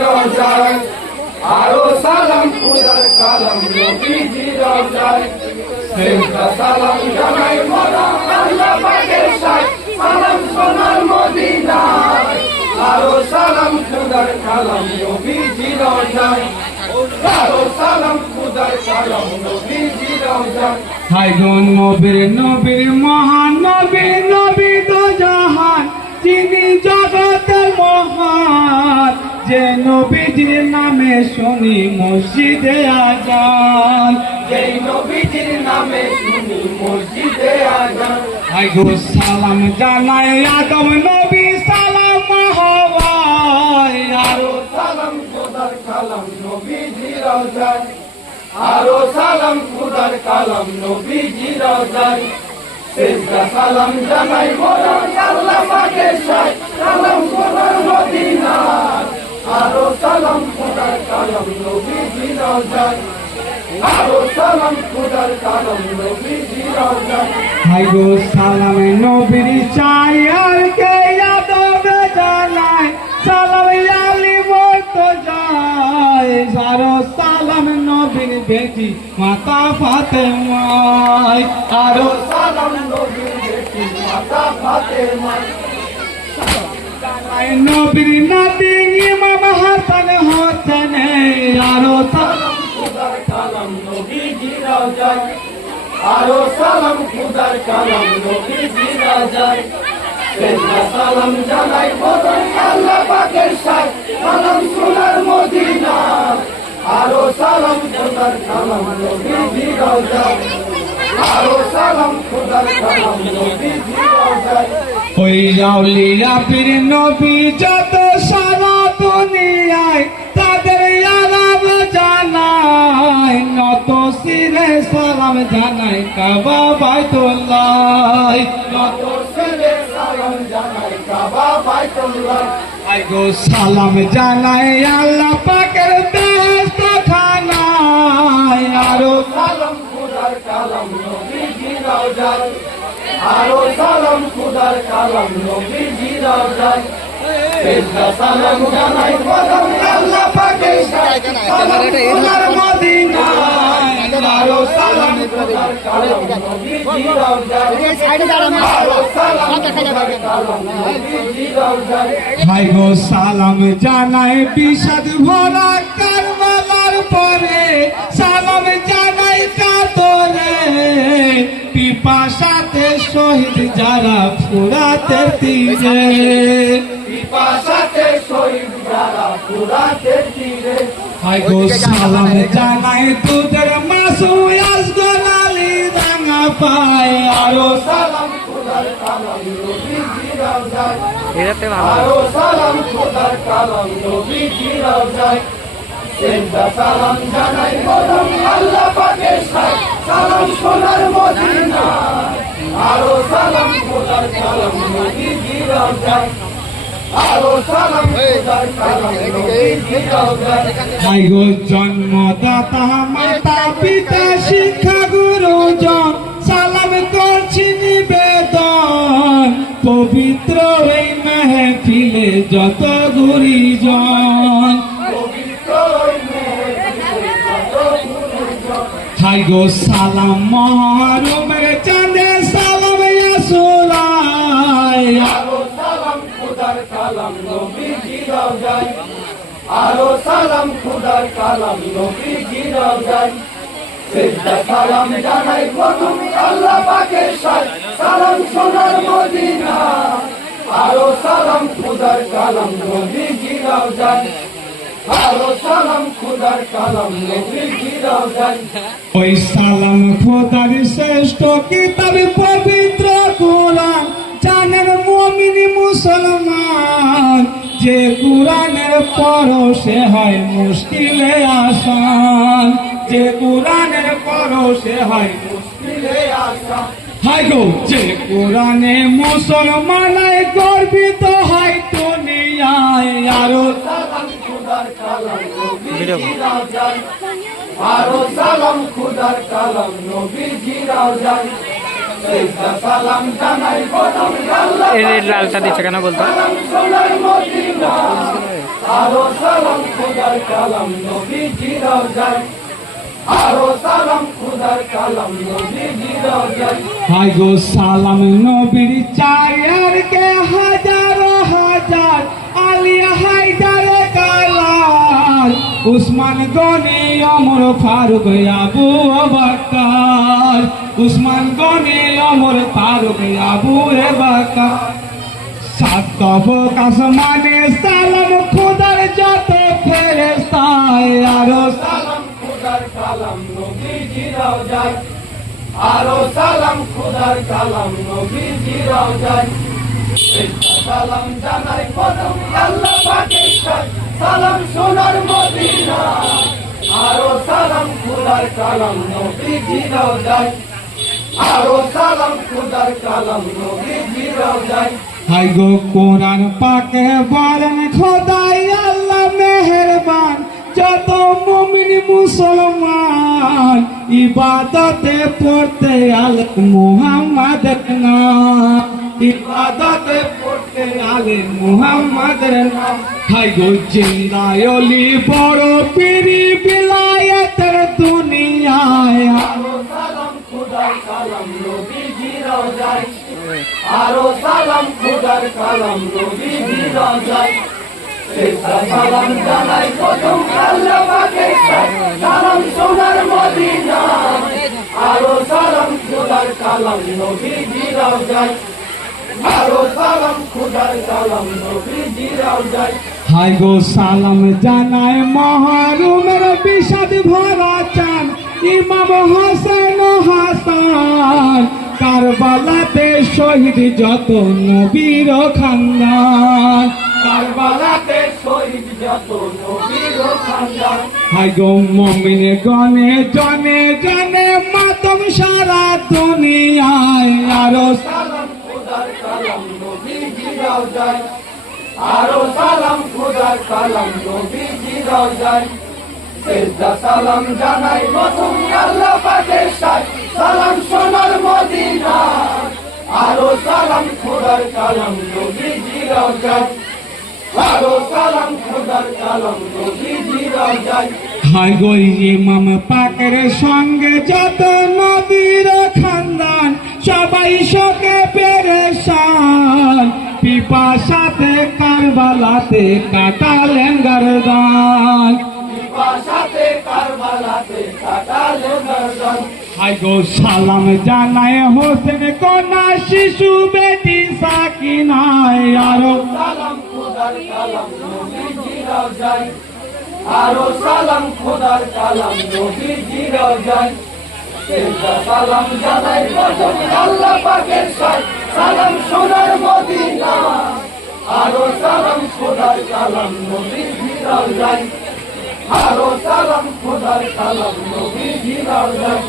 রওজায় আরো সালাম খুদার কালাম নবীজি রওজায় সেজদা সালাম জানাই মোরা আল্লাহ পাকের শায় সালাম সোনার মদিনায় আরো সালাম খুদার কালাম নবীজি রওজায় আরো সালাম খুদার কালাম নবীজি রওজায় হাই গো নবীর মহান নবী তো জাহান যিনি জগতের মহান যে নবীজির নামে শুনি মসজিদে আজান যেই নবীজির নামে শুনি মসজিদে আজান হাই গো সালাম জানাই আদম নবী সালাম হওয়ায় আরো সালাম খুদার কালাম নবীজি রওজায় আরো সালাম খুদার কালাম নবীজি রওজায় সেজদা সালাম জানাই মোরা আল্লাহ পাকের শায় সালাম সোনার মদিনায় আরো সালাম খুদার কালাম নবীজি রওজায় আরো সালাম খুদার কালাম নবীজি রওজায় হাই গো সালাম নবীর চাই আর কে আদবে জানাই সালাম আলী তো যায় আরো সালাম নবীর বেটি মাতা ফাতেমায় আরো সালাম নবীর বেটি মাতা ফাতেমা নবীর নাতি ইমাম হাসান হোসেন আরো সালাম খুদার কালাম নবীজি রওজায় আরো সালাম খুদার কালাম নবীজি রওজায় সেজদা সালাম জানাই মোরা আল্লাহ পাকের শায় সালাম সোনার মদিনায় আরো সালাম খুদার কালাম নবীজি রওজায় আরো সালাম খুদার কালাম নবীজি রওজায় ওই আউলিয়া পীর নবী যত সারা দুনিয়ায় তাদের আলাপ জানাই নত শিরে সালাম জানাই কাবা বাইতুল্লাহ নত শিরে সালাম জানাই কাবা বাইতুল্লাহ আই গো সালাম জানাই আল্লাহ পাকের বেহেশত খানায় আরো সালাম খুদার কালাম নবীজি রওজায় আরো সালাম খুদার কালাম নবীজি রওজায় সেজদা সালাম জানাই মোরা আল্লাহ পাকের শায় সালাম সোনার মদিনায় আরো সালাম খুদার কালাম নবীজি রওজায় আরো সালাম খুদার কালাম নবীজি রওজায় হাই গো সালাম জানাই বিষাদ ভরা কারবালার পরে সালাম জানাই কাতরে পিপাসাতে শহীদ যারা ফুরাতের তীরে পিপাসাতে শহীদ যারা ফুরাতের তীরে হাই গো সালাম জানাই দুধের মাসু আসগর আলী রাঙা পায় আরো সালাম খুদার কালাম নবীজি রওজায় এরাতে ভালো আরো সালাম খুদার কালাম নবীজি রওজায় সেজদা সালাম জানাই মোরা আল্লাহ পাকের শায় সালাম সোনার মদিনায় আরো সালাম খুদার কালাম নবীজি রওজায় আরো সালাম খুদার কালাম নবীজি রওজায় হাই গো জন্মদাতা মাতা পিতা শিক্ষা গুরুজন সালাম করছি নিবেদন পবিত্র এই মেহফিলে যত গুরুজন পবিত্র ওই মেহফিলে যত গুরুজন হাই গো সালাম মহরমের চাঁদে সালাম ইয়াসুরায় আরো সালাম খুদার কালাম নবীজি রওজায় আরো সালাম খুদার কালাম নবীজি রওজায় সেজদা সালাম জানাই প্রথম আল্লাহ পাকের শায় সালাম সোনার মদিনায় আরো সালাম খুদার কালাম নবীজি রওজায় আরো সালাম খুদার কালাম নবীজি রওজায় ওই সালাম খোদার শ্রেষ্ঠ কিতাব পবিত্র কোরআন জানেন মুমিন মুসলমান যে কোরআনের পরশে হয় মুশকিলে আসান যে কোরআনের পরশে হয় মুশকিলে আসা হাই গো যে কোরআনে মুসলমানায় গর্বিত হয় দুনিয়ায় আরো সালাম খুদার কালাম নবীজি রওজায় আরো সালাম খুদার কালাম নবীজি রওজায় সেজদা সালাম জানাই প্রথম আল্লাহ এই লালটা দিচ্ছে কেন বলতো সালাম সোনার মদিনায় আরো সালাম খোদার কালাম নবীজি রওজায় আরো সালাম খোদার কালাম নবীজি রওজায় হাই গো সালাম নবীর চায়ের কে হাজারো হাজার আলিয়া হায়দারে কালার উসমান গনি ওমর ফারুক আবু বকর উসমান গনি ওমর ফারুক আবু বকর সাত কবর আসমানে সালাম খোদার যত ফেরেশতায় আরো সালাম খোদার কালাম নবীজি রওজায় আরো সালাম খোদার কালাম নবীজি রওজায় সালাম জানাই কদম আল্লাহ পাকের শান সালাম সোনার মদিনা আরো সালাম খোদার কালাম নবীজি রওজায় আরো সালাম খোদার কালাম নবীজি রওজায় হাই গো কোরআন পাকে বলেন খোদাই আল্লাহ মেহেরবান যত মুমিন মুসলমান ইবাদতে পড়তে আলে মুহাম্মাদের নাম ইবাদতে পড়তে আলে মুহাম্মাদের নাম হাই গো জিন্দায়লি বড় পীরি বিলায়েতের দুনিয়ায় আরো সালাম খোদার কালাম নবীজি রওজায় আরো সালাম খোদার কালাম নবীজি রওজায় সালাম জানাই প্রথম আল্লাহ পাকের শান সালাম সোনার মদিনা আরো সালাম খোদার কালাম নবীজি রওজায় আরো সালাম খোদার কালাম নবীজি রওজায় হাই গো সালাম জানায় মহরুমের বিষাদ ভরা চান ইমাম হোসেন হাসান কারবালাতে শহীদ যত নবীর খানদান কারবালাতে শহীদ যত নবীর খানদান হাই গো মুমিন গনে জনে জনে মাতম সারা দুনিয়ায় আরো সালাম খোদার কালাম নবীজি রওজায় আরো সালাম খোদার কালাম নবীজি রওজায় সালাম জানাই প্রথম আল্লাহ পাকের শান সালাম সোনার মদিনা আরো সালাম খোদার কালাম নবীজি রওজায় আরো সালাম খোদার কালাম নবীজি রওজায় হাই গো ইমাম পাকের সঙ্গে যত নবীর খানদান সবাই শোকে পেরেশান পিপাসাতে কারবালাতে কাটালেন গর্দান সাথে কারবালাতে কাটালেন গর্দান হাই গো সালাম জানায় হোসেন কন্যা শিশু বেটি সাকিনায় আরো সালাম খোদার কালাম নবীজি রওজায় আরো সালাম খোদার কালাম নবীজি রওজায় সালাম জানাই প্রথম আল্লাহ পাকের শান সালাম সোনার মদিনা আরো সালাম খোদার কালাম নবীজি রওজায় আরো সালাম খোদার কালাম নবীজি রওজায়